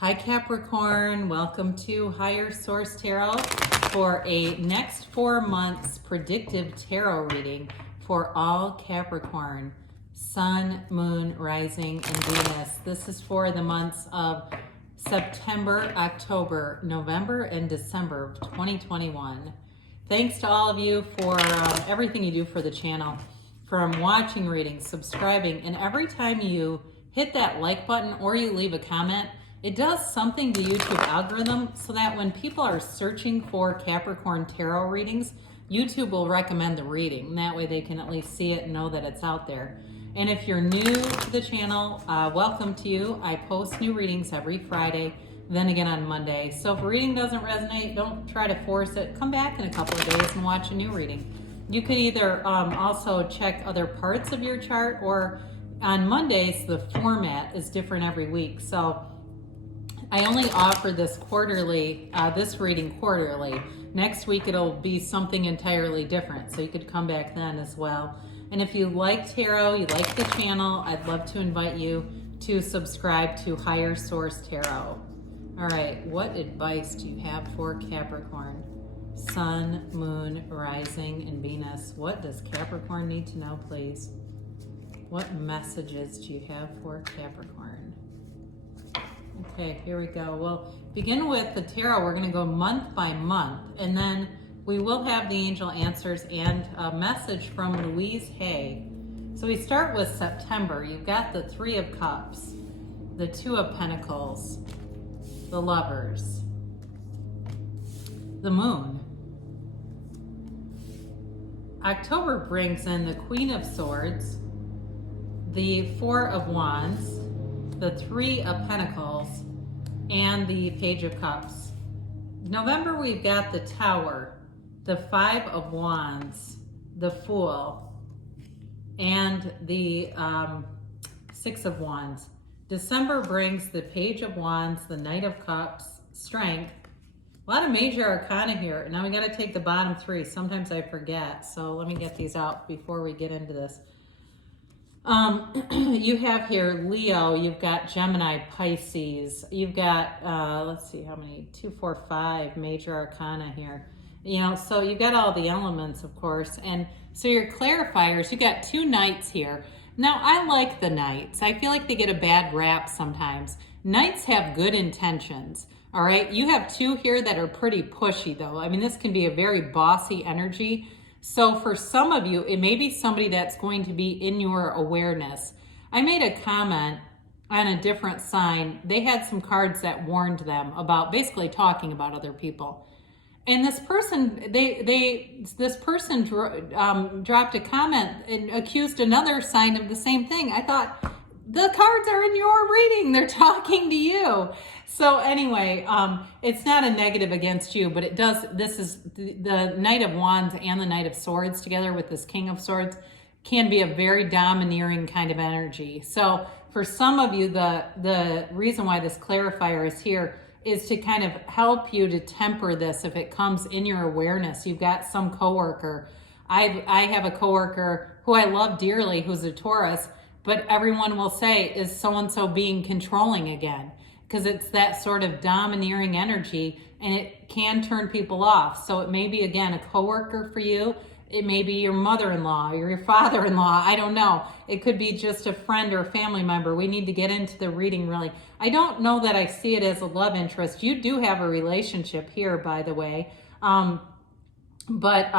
Hi Capricorn, welcome to Higher Source Tarot for a next 4 months predictive tarot reading for all Capricorn, Sun, Moon, Rising, and Venus. This is for the months of September, October, November, and December of 2021. Thanks to all of you for everything you do for the channel, from watching readings, subscribing, and every time you hit that like button or you leave a comment, it does something to YouTube algorithm so that when people are searching for Capricorn tarot readings, YouTube will recommend the reading. And that way they can at least see it and know that it's out there. And if you're new to the channel, welcome to you. I post new readings every Friday, then again on Monday. So if a reading doesn't resonate, don't try to force it. Come back in a couple of days and watch a new reading. You could either also check other parts of your chart, or on Mondays, the format is different every week. So I only offer this quarterly, this reading quarterly. Next week it'll be something entirely different, so you could come back then as well. And if you like tarot, you like the channel, I'd love to invite you to subscribe to Higher Source Tarot. All right, what advice do you have for Capricorn? Sun, Moon, Rising, and Venus. What does Capricorn need to know, please? What messages do you have for Capricorn? Okay, here we go. We'll begin with the tarot. We're going to go month by month, and then we will have the angel answers and a message from Louise Hay. So we start with September. You've got the Three of Cups, the Two of Pentacles, the Lovers, the Moon. October brings in the Queen of Swords, the Four of Wands, the Three of Pentacles, and the Page of Cups. November, we've got the Tower, the Five of Wands, the Fool, and the Six of Wands. December brings the Page of Wands, the Knight of Cups, Strength. A lot of major arcana here. Now we got to take the bottom three. Sometimes I forget, so let me get these out before we get into this. You have here Leo, you've got Gemini, Pisces, you've got, let's see how many, 2, 4, 5 major arcana here. You know, so you've got all the elements, of course. And so your clarifiers, you got 2 knights here. Now, I like the knights. I feel like they get a bad rap sometimes. Knights have good intentions, all right? You have 2 here that are pretty pushy, though. I mean, this can be a very bossy energy. So for some of you, it may be somebody that's going to be in your awareness. I made a comment on a different sign. They had some cards that warned them about basically talking about other people. And this person, dropped a comment and accused another sign of the same thing. I thought, the cards are in your reading. They're talking to you. So anyway, it's not a negative against you, but it does. This is the Knight of Wands and the Knight of Swords together with this King of Swords can be a very domineering kind of energy. So for some of you, the reason why this clarifier is here is to kind of help you to temper this if it comes in your awareness. You've got some coworker. I have a coworker who I love dearly who's a Taurus, but everyone will say, is so-and-so being controlling again? Because it's that sort of domineering energy, and it can turn people off. So it may be, again, a coworker for you. It may be your mother-in-law or your father-in-law. I don't know. It could be just a friend or a family member. We need to get into the reading, really. I don't know that I see it as a love interest. You do have a relationship here, by the way. But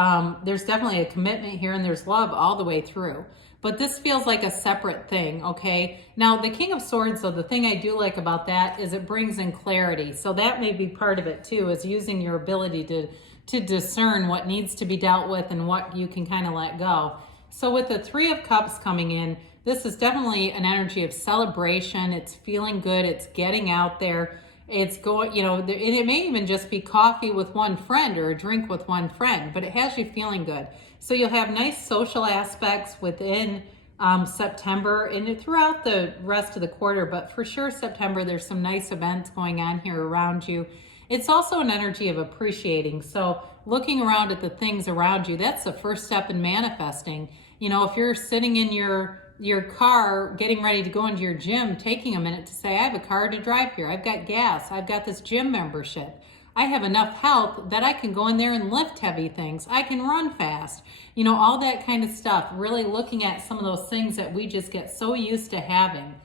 there's definitely a commitment here, and there's love all the way through. But this feels like a separate thing, okay? Now, the King of Swords, though, the thing I do like about that is it brings in clarity. So that may be part of it, too, is using your ability to discern what needs to be dealt with and what you can kind of let go. So with the Three of Cups coming in, this is definitely an energy of celebration. It's feeling good. It's getting out there. It's going, you know, and it may even just be coffee with one friend or a drink with one friend, but it has you feeling good. So you'll have nice social aspects within September and throughout the rest of the quarter, but for sure September, there's some nice events going on here around you. It's also an energy of appreciating. So looking around at the things around you, that's the first step in manifesting. You know, if you're sitting in your your car, getting ready to go into your gym, taking a minute to say, I have a car to drive here. I've got gas. I've got this gym membership. I have enough health that I can go in there and lift heavy things. I can run fast. You know, all that kind of stuff. Really looking at some of those things that we just get so used to having.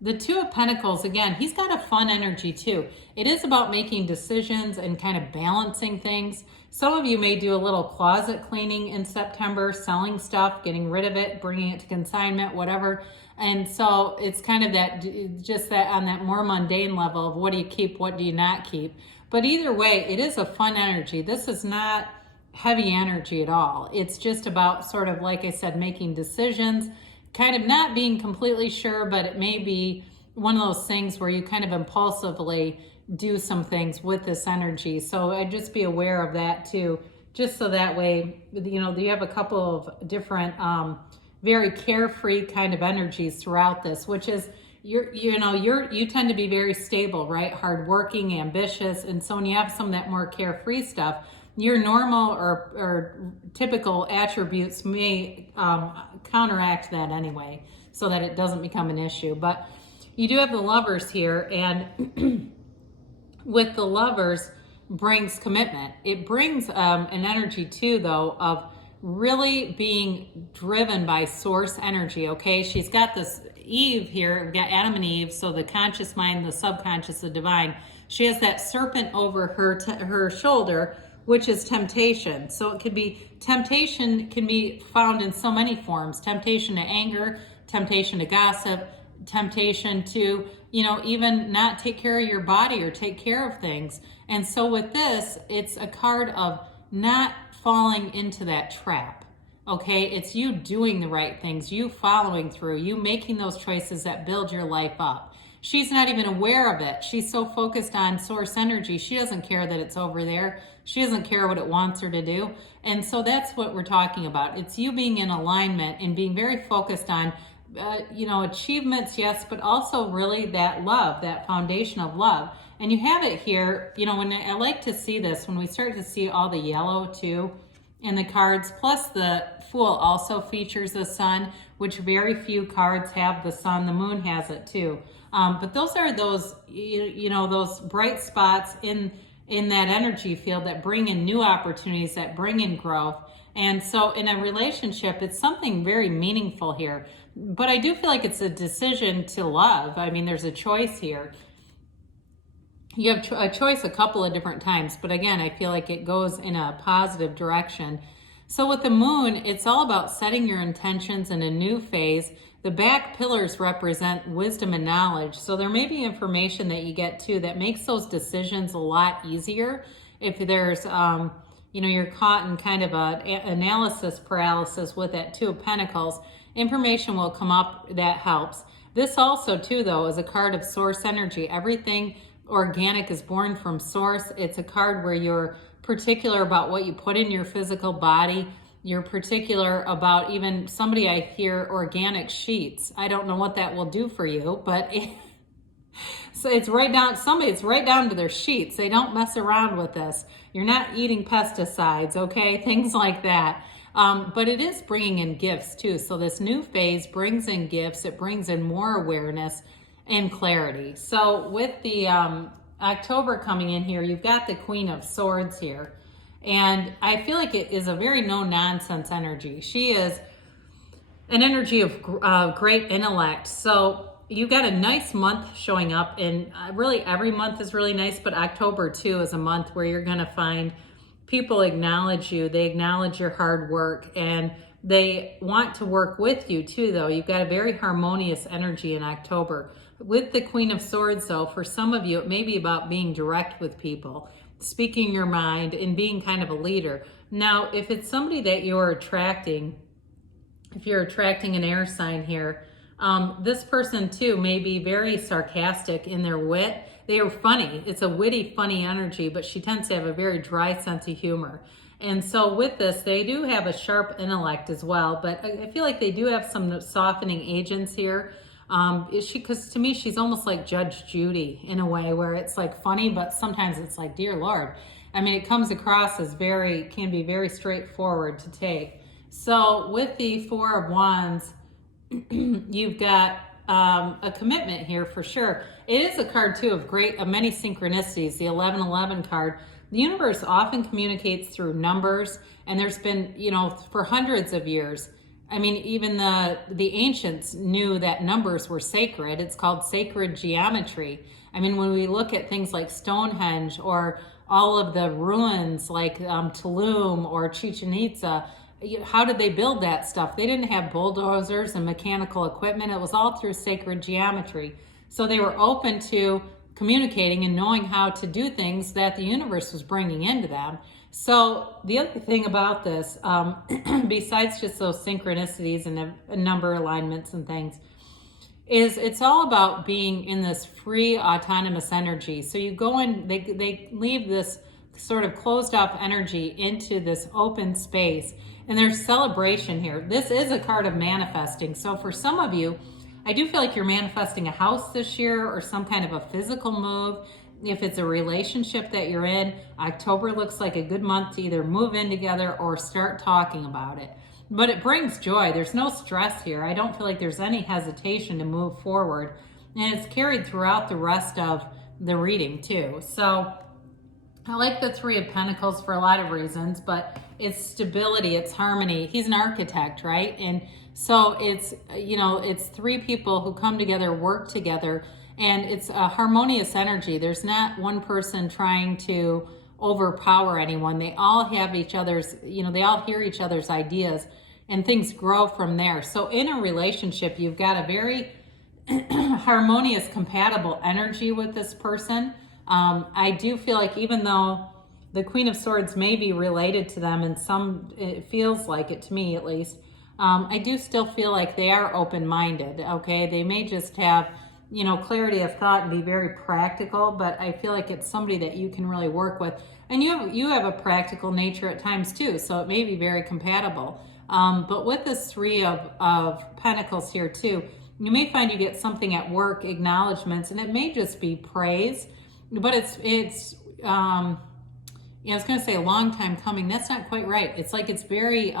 The Two of Pentacles, again, he's got a fun energy too. It is about making decisions and kind of balancing things. Some of you may do a little closet cleaning in September, selling stuff, getting rid of it, bringing it to consignment, whatever. And so it's kind of that, just that on that more mundane level of what do you keep, what do you not keep. But either way, it is a fun energy. This is not heavy energy at all. It's just about sort of, like I said, making decisions, kind of not being completely sure, but it may be one of those things where you kind of impulsively do some things with this energy. So I'd just be aware of that too, just so that way, you know, you have a couple of different, very carefree kind of energies throughout this, which is, you tend to be very stable, right? Hardworking, ambitious. And so when you have some of that more carefree stuff, your normal or typical attributes may counteract that anyway, so that it doesn't become an issue. But you do have the Lovers here, and with the Lovers brings commitment. It brings an energy too, though, of really being driven by source energy, okay? She's got this Eve here, we've got Adam and Eve, so the conscious mind, the subconscious, the divine. She has that serpent over her shoulder, which is temptation. So it could be, temptation can be found in so many forms. Temptation to anger, temptation to gossip, temptation to, you know, even not take care of your body or take care of things. And so with this, it's a card of not falling into that trap. Okay, it's you doing the right things, you following through, you making those choices that build your life up. She's not even aware of it. She's so focused on source energy. She doesn't care that it's over there. She doesn't care what it wants her to do. And so that's what we're talking about. It's you being in alignment and being very focused on, achievements, yes, but also really that love, that foundation of love. And you have it here, you know, when I like to see this, when we start to see all the yellow too in the cards, plus the Fool also features the sun, which very few cards have the sun. The moon has it too. But those are those, those bright spots in that energy field that bring in new opportunities, that bring in growth. And so in a relationship, it's something very meaningful here. But I do feel like it's a decision to love. I mean, there's a choice here. You have a choice a couple of different times, but again, I feel like it goes in a positive direction. So with the moon, it's all about setting your intentions in a new phase. The back pillars represent wisdom and knowledge. So there may be information that you get too that makes those decisions a lot easier. If there's, you're caught in kind of a analysis paralysis with that Two of Pentacles, information will come up that helps. This also too, though, is a card of source energy. Everything organic is born from source. It's a card where you're particular about what you put in your physical body. You're particular about, even somebody I hear, organic sheets. I don't know what that will do for you, but so it's right down to their sheets. They don't mess around with this. You're not eating pesticides, okay? Things like that. But it is bringing in gifts too. So this new phase brings in gifts. It brings in more awareness and clarity. So with the October coming in here, you've got the Queen of Swords here. And I feel like it is a very no-nonsense energy. She is an energy of great intellect. So you got a nice month showing up, and really every month is really nice, but October too is a month where you're going to find people acknowledge you. They acknowledge your hard work, and they want to work with you too, though. You've got a very harmonious energy in October. With the Queen of Swords, though, for some of you, it may be about being direct with people, speaking your mind, and being kind of a leader. Now, if it's somebody that you're attracting, if you're attracting an air sign here, this person too may be very sarcastic in their wit. They are funny. It's a witty, funny energy, but she tends to have a very dry sense of humor. And so with this, they do have a sharp intellect as well, but I feel like they do have some softening agents here. Because to me, she's almost like Judge Judy in a way, where it's like funny, but sometimes it's like, dear Lord. I mean, it comes across as can be very straightforward to take. So with the Four of Wands, you've got a commitment here for sure. It is a card too of many synchronicities. The 1111 card. The universe often communicates through numbers, and there's been, for hundreds of years. I mean, even the ancients knew that numbers were sacred. It's called sacred geometry. I mean, when we look at things like Stonehenge or all of the ruins like Tulum or Chichen Itza, how did they build that stuff? They didn't have bulldozers and mechanical equipment. It was all through sacred geometry. So they were open to communicating and knowing how to do things that the universe was bringing into them. So the other thing about this, besides just those synchronicities and a number alignments and things, is it's all about being in this free autonomous energy. So you go in, they leave this sort of closed off energy into this open space, and there's celebration here. This is a card of manifesting. So for some of you, I do feel like you're manifesting a house this year or some kind of a physical move. If it's a relationship that you're in, October looks like a good month to either move in together or start talking about it. But it brings joy. There's no stress here. I don't feel like there's any hesitation to move forward. And it's carried throughout the rest of the reading too. So I like the Three of Pentacles for a lot of reasons, but it's stability, it's harmony. He's an architect, right? And so it's, it's three people who come together, work together, and it's a harmonious energy. There's not one person trying to overpower anyone. They all have each other's, they all hear each other's ideas, and things grow from there. So in a relationship, you've got a very harmonious, compatible energy with this person. I do feel like even though the Queen of Swords may be related to them, and it feels like it to me at least, I do still feel like they are open-minded, okay? They may just have, clarity of thought and be very practical, but I feel like it's somebody that you can really work with. And you have a practical nature at times too, so it may be very compatible. But with this Three of Pentacles here too, you may find you get something at work, acknowledgments, and it may just be praise, but it's I was going to say a long time coming. That's not quite right. It's like it's very,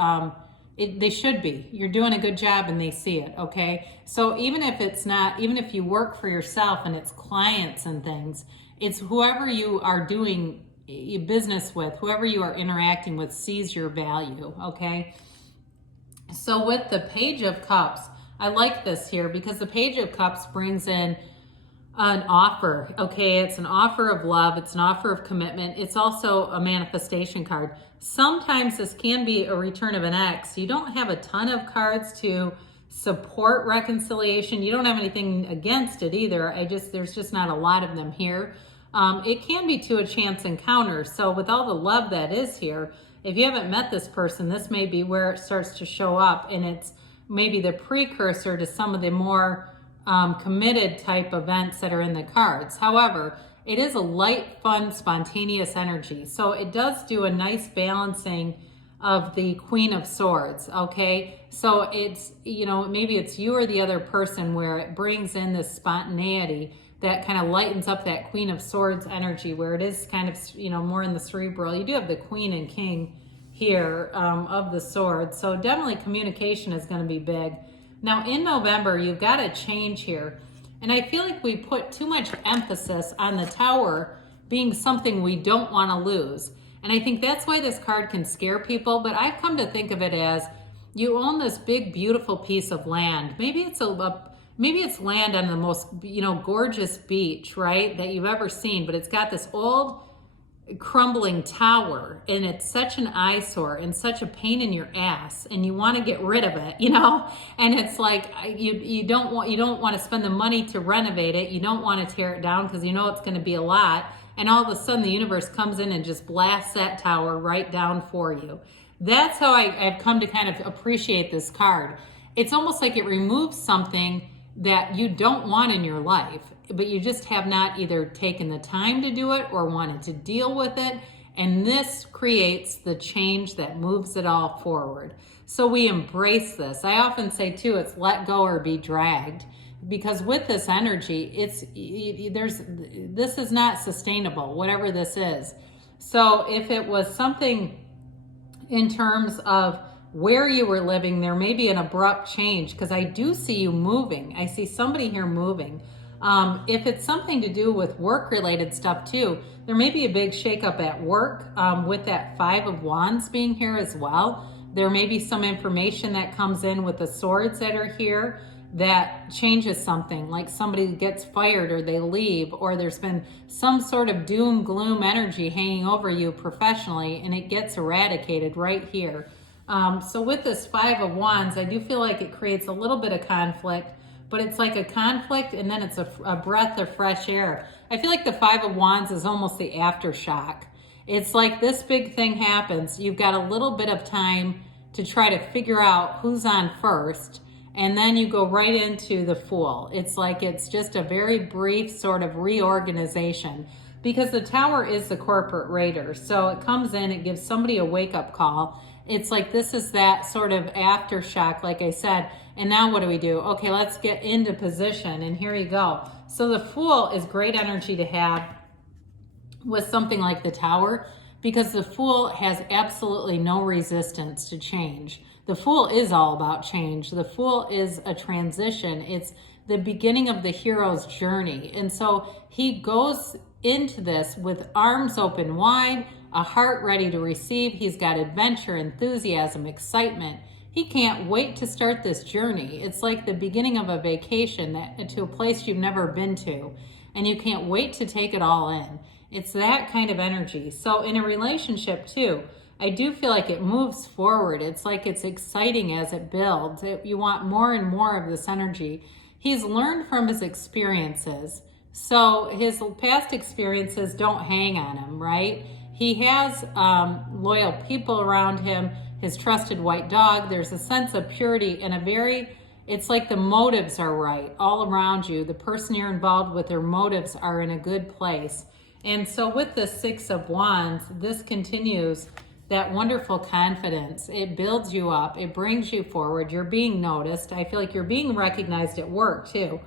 they should be. You're doing a good job and they see it, okay? So even if you work for yourself and it's clients and things, it's whoever you are doing business with, whoever you are interacting with sees your value, okay? So with the Page of Cups, I like this here because the Page of Cups brings in an offer, okay? It's an offer of love. It's an offer of commitment. It's also a manifestation card. Sometimes this can be a return of an ex. You don't have a ton of cards to support reconciliation. You don't have anything against it either. There's just not a lot of them here. It can be to a chance encounter. So with all the love that is here, if you haven't met this person, this may be where it starts to show up, and it's maybe the precursor to some of the more committed type events that are in the cards. However, it is a light, fun, spontaneous energy. So it does do a nice balancing of the Queen of Swords, okay? So it's, maybe it's you or the other person where it brings in this spontaneity that kind of lightens up that Queen of Swords energy where it is kind of, more in the cerebral. You do have the Queen and King here of the Swords. So definitely communication is going to be big. Now in November, you've got a change here. And I feel like we put too much emphasis on the Tower being something we don't want to lose. And I think that's why this card can scare people. But I've come to think of it as you own this big, beautiful piece of land. Maybe it's land on the most, gorgeous beach, right, that you've ever seen. But it's got this old crumbling tower, and it's such an eyesore and such a pain in your ass, and you want to get rid of it, and it's like you don't want to spend the money to renovate it. You don't want to tear it down because it's going to be a lot, and all of a sudden the universe comes in and just blasts that tower right down for you. That's how I've come to kind of appreciate this card. It's almost like it removes something that you don't want in your life, but you just have not either taken the time to do it or wanted to deal with it. And this creates the change that moves it all forward. So we embrace this. I often say too, it's let go or be dragged, because with this energy, this is not sustainable, whatever this is. So if it was something in terms of where you were living, there may be an abrupt change, because I do see you moving. I see somebody here moving. If it's something to do with work-related stuff too, there may be a big shakeup at work with that Five of Wands being here as well. There may be some information that comes in with the swords that are here that changes something, like somebody gets fired or they leave, or there's been some sort of doom gloom energy hanging over you professionally, and it gets eradicated right here. So with this Five of Wands, I do feel like it creates a little bit of conflict, but it's like a conflict and then it's a breath of fresh air. I feel like the Five of Wands is almost the aftershock. It's like this big thing happens. You've got a little bit of time to try to figure out who's on first, and then you go right into the Fool. It's like it's just a very brief sort of reorganization, because the Tower is the corporate raider. So it comes in, it gives somebody a wake-up call. It's like this is that sort of aftershock, like I said. And now what do we do? Okay, let's get into position, and here you go. So the Fool is great energy to have with something like the Tower, because the Fool has absolutely no resistance to change. The Fool is all about change. The Fool is a transition. It's the beginning of the hero's journey. And so he goes into this with arms open wide, a heart ready to receive. He's got adventure, enthusiasm, excitement. He can't wait to start this journey. It's like the beginning of a vacation to a place you've never been to, and you can't wait to take it all in. It's that kind of energy. So in a relationship too, I do feel like it moves forward. It's like it's exciting as it builds. You want more and more of this energy. He's learned from his experiences. So his past experiences don't hang on him, right? He has loyal people around him, his trusted white dog. There's a sense of purity and it's like the motives are right all around you. The person you're involved with, their motives are in a good place. And so with the Six of Wands, this continues that wonderful confidence. It builds you up. It brings you forward. You're being noticed. I feel like you're being recognized at work too.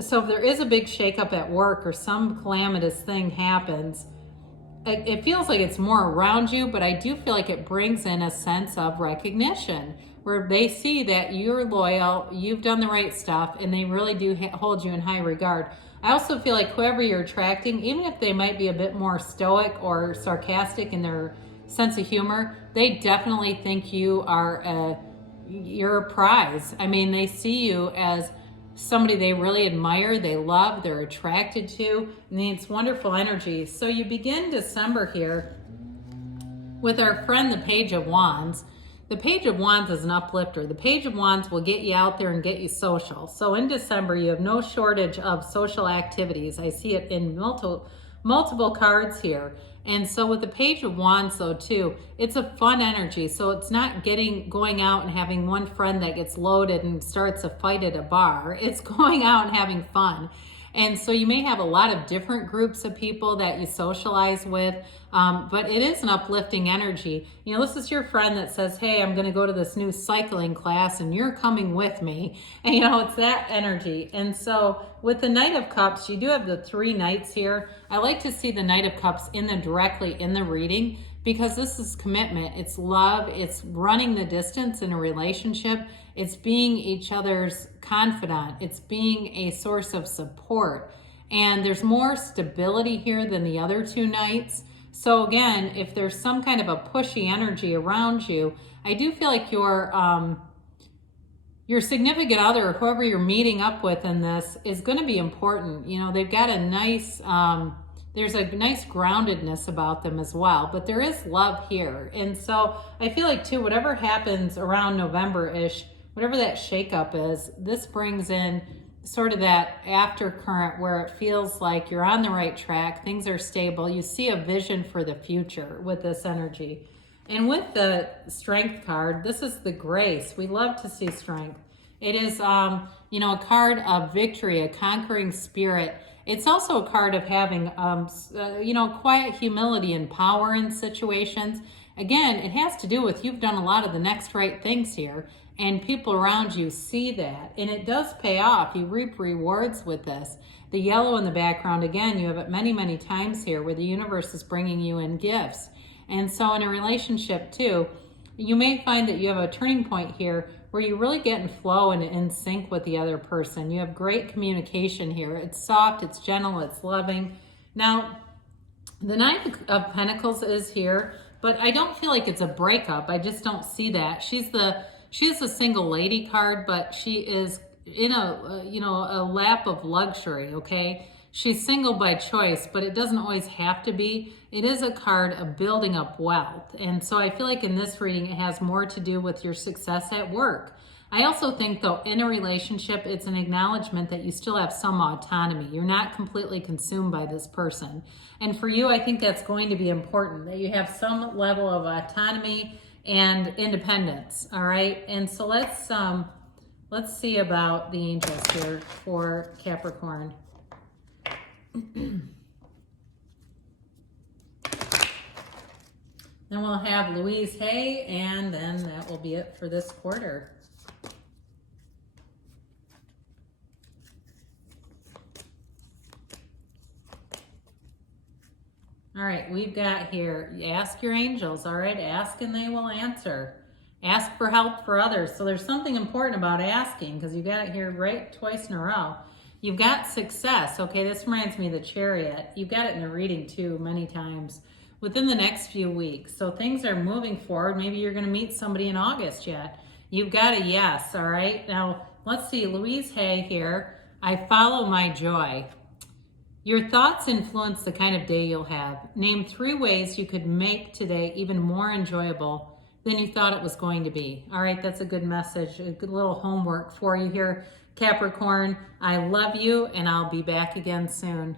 So if there is a big shakeup at work or some calamitous thing happens, it feels like it's more around you, but I do feel like it brings in a sense of recognition where they see that you're loyal, you've done the right stuff, and they really do hold you in high regard. I also feel like whoever you're attracting, even if they might be a bit more stoic or sarcastic in their sense of humor, they definitely think you're a prize. I mean, they see you as somebody they really admire, they love, they're attracted to, and it's wonderful energy. So you begin December here with our friend, the Page of Wands. The Page of Wands is an uplifter. The Page of Wands will get you out there and get you social. So in December, you have no shortage of social activities. I see it in multiple cards here. And so with the Page of Wands though too, it's a fun energy. So it's not going out and having one friend that gets loaded and starts a fight at a bar. It's going out and having fun. And so you may have a lot of different groups of people that you socialize with, but it is an uplifting energy. You know, this is your friend that says, hey, I'm going to go to this new cycling class and you're coming with me. And, you know, it's that energy. And so with the Knight of Cups, you do have the three knights here. I like to see the Knight of Cups directly in the reading, because this is commitment, it's love, it's running the distance in a relationship, it's being each other's confidant, it's being a source of support. And there's more stability here than the other two knights. So again, if there's some kind of a pushy energy around you, I do feel like your significant other, whoever you're meeting up with in this, is going to be important. You know, they've got a nice, there's a nice groundedness about them as well, but there is love here. And so I feel like too, whatever happens around November-ish, whatever that shakeup is, this brings in sort of that after current where it feels like you're on the right track, things are stable, you see a vision for the future with this energy. And with the Strength card, this is the Grace. We love to see strength. It is, you know, a card of victory, a conquering spirit. It's also a card of having, you know, quiet humility and power in situations. Again, it has to do with you've done a lot of the next right things here, and people around you see that. And it does pay off. You reap rewards with this. The yellow in the background, again, you have it many, many times here where the universe is bringing you in gifts. And so in a relationship too, You may find that you have a turning point here where you really get in flow and in sync with the other person. You have great communication here. It's soft, it's gentle, it's loving. Now, the Nine of Pentacles is here, but I don't feel like it's a breakup. I just don't see that. She is a single lady card, but she is in a lap of luxury, okay? She's single by choice, but it doesn't always have to be. It is a card of building up wealth. And so I feel like in this reading, it has more to do with your success at work. I also think, though, in a relationship, it's an acknowledgement that you still have some autonomy. You're not completely consumed by this person. And for you, I think that's going to be important, that you have some level of autonomy and independence, all right? And so let's see about the angels here for Capricorn. Then we'll have Louise Hay, and then that will be it for this quarter. All right, we've got here, ask your angels, all right? Ask and they will answer. Ask for help for others. So there's something important about asking, because you got it here right twice in a row. You've got success. Okay, this reminds me of the Chariot. You've got it in the reading too many times within the next few weeks. So things are moving forward. Maybe you're going to meet somebody in August yet. You've got a yes, all right? Now, let's see, Louise Hay here. I follow my joy. Your thoughts influence the kind of day you'll have. Name 3 ways you could make today even more enjoyable than you thought it was going to be. All right, that's a good message, a good little homework for you here, Capricorn. I love you, and I'll be back again soon.